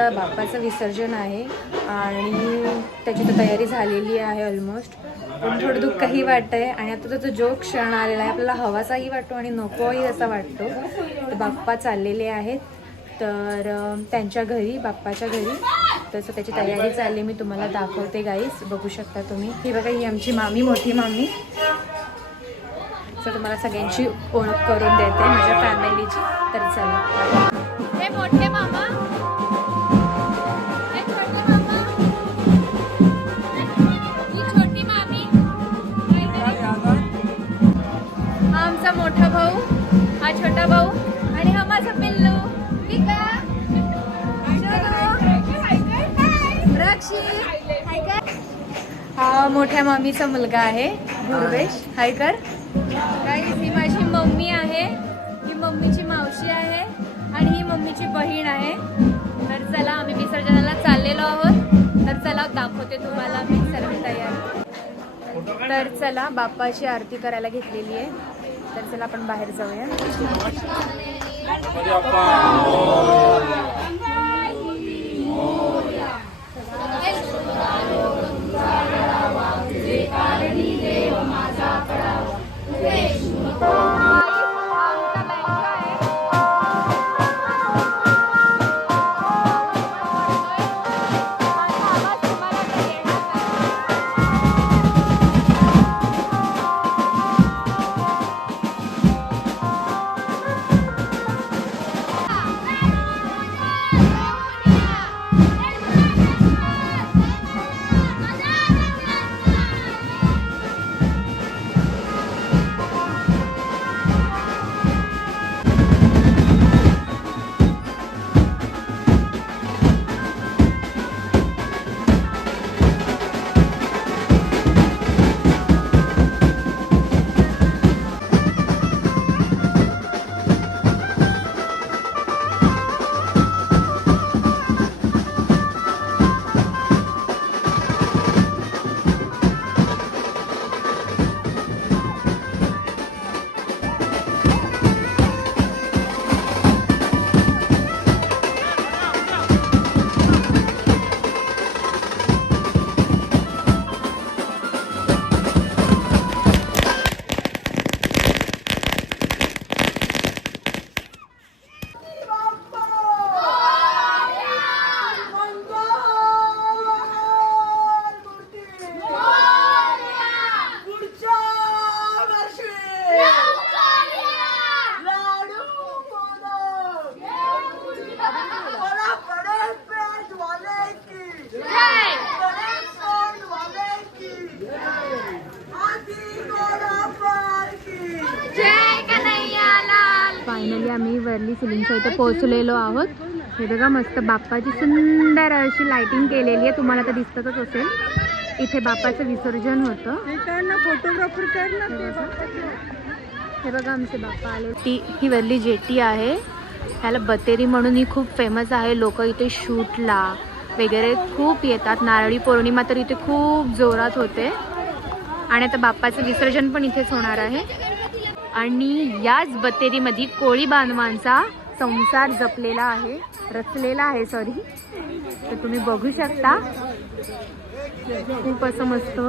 आता बाप्पाचं विसर्जन आहे आणि त्याची तर तयारी झालेली आहे ऑलमोस्ट. पण थोडं दुःखही वाटतं आहे आणि आता तो जो क्षण आलेला आहे आपल्याला हवासाही वाटतो आणि नकोही असा वाटतो. तर बाप्पा चाललेले आहेत तर त्यांच्या घरी, बाप्पाच्या घरी. तसं त्याची तयारी चालली, मी तुम्हाला दाखवते गाईस, बघू शकता तुम्ही. ही बघा, ही आमची मामी, मोठी मामी. तर तुम्हाला सगळ्यांची ओळख करून देते माझ्या फॅमिलीची. तर चला. हे मोठे मामा, हे छोटे मामा, ही छोटी मामी, हा आमचा मोठा भाऊ, हा छोटा भाऊ आणि हा माझा पिल्लू हा मोठ्या मामीचा मुलगा आहे गुरवेश. हाय कर. गाईस, ही माझी मम्मी आहे, ही मम्मीची मावशी आहे आणि ही मम्मीची बहीण आहे. तर चला, आम्ही विसर्जनाला चाललेलो आहोत. तर चला दाखवते तुम्हाला मी सर्व तयारी. तर चला, बाप्पाची आरती करायला घेतलेली आहे. तर चला आपण बाहेर जाऊया. फायनली आम्ही वर्ली सिलिंगच्या इथे पोहोचलेलो आहोत. हे बघा, मस्त बाप्पाची सुंदर अशी लाइटिंग केलेली आहे, तुम्हाला तर दिसतच असेल. इथे बाप्पाचं विसर्जन होतं. फोटोग्राफर हे बघा, आमचे बाप्पा आले. ही वर्ली जेटी आहे, ह्याला बतेरी म्हणून ही खूप फेमस आहे. लोक इथे शूटला वगैरे खूप येतात. नारळी पौर्णिमा तर इथे खूप जोरात होते आणि आता बाप्पाचं विसर्जन पण इथेच होणार आहे. आणि याच बतेरीमध्ये कोळी बांधवांचा संसार जपलेला आहे, रचलेला आहे सॉरी. तर तुम्ही बघू शकता, खूप असं मस्त.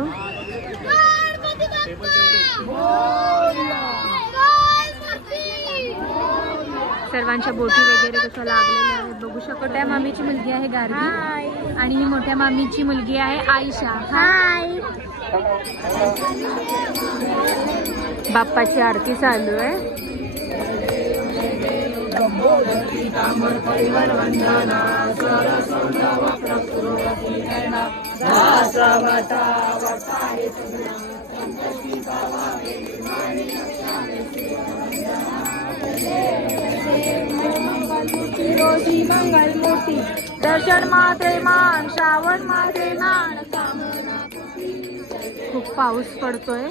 सर्वांच्या बोटी वगैरे कसं लागलेल्या आहेत बघू शकतो. त्या मामीची मुलगी आहे गार्गी आणि ही मोठ्या मामीची मुलगी आहे आयशा. हाय. बाप्पाची आरती चालू आहे. रोजी मंगल मोठी दर्शन मात्रे मान श्रावण मात्रे नाण. खूप पाऊस पडतोय.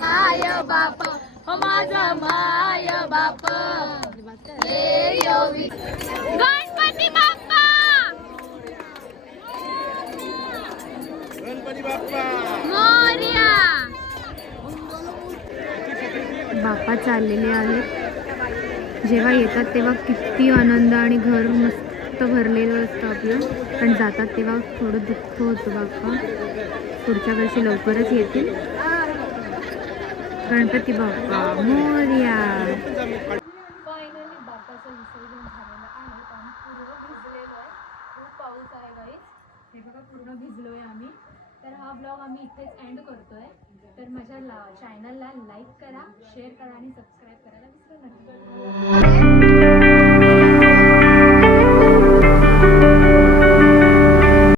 माय बाप माझा माय बाप गणपती बाप्पा. गणपती बाप्पा मोरया. बाप्पा चाललेले आहेत. जेव्हा येतात तेव्हा किती आनंद आणि घर मस्त भरलेलं असतं आपलं, पण जातात तेव्हा थोडं दुःख होतं बाप्पा. पुढच्या वर्षी लवकरच येतील. गणपती बाप्पा मोरया. फायनली बाप्पाचं विसर्जन झालेलं आहे. आम्ही पूर्ण भिजलेलो आहे, खूप पाऊस आहे गाईस. हे बघा पूर्ण भिजलोय आम्ही. तर हा ब्लॉग आम्ही इथेच एंड करतोय. तर माझ्या चॅनलला लाईक करा, शेअर करा आणि सबस्क्राईब करायला विसरू नका.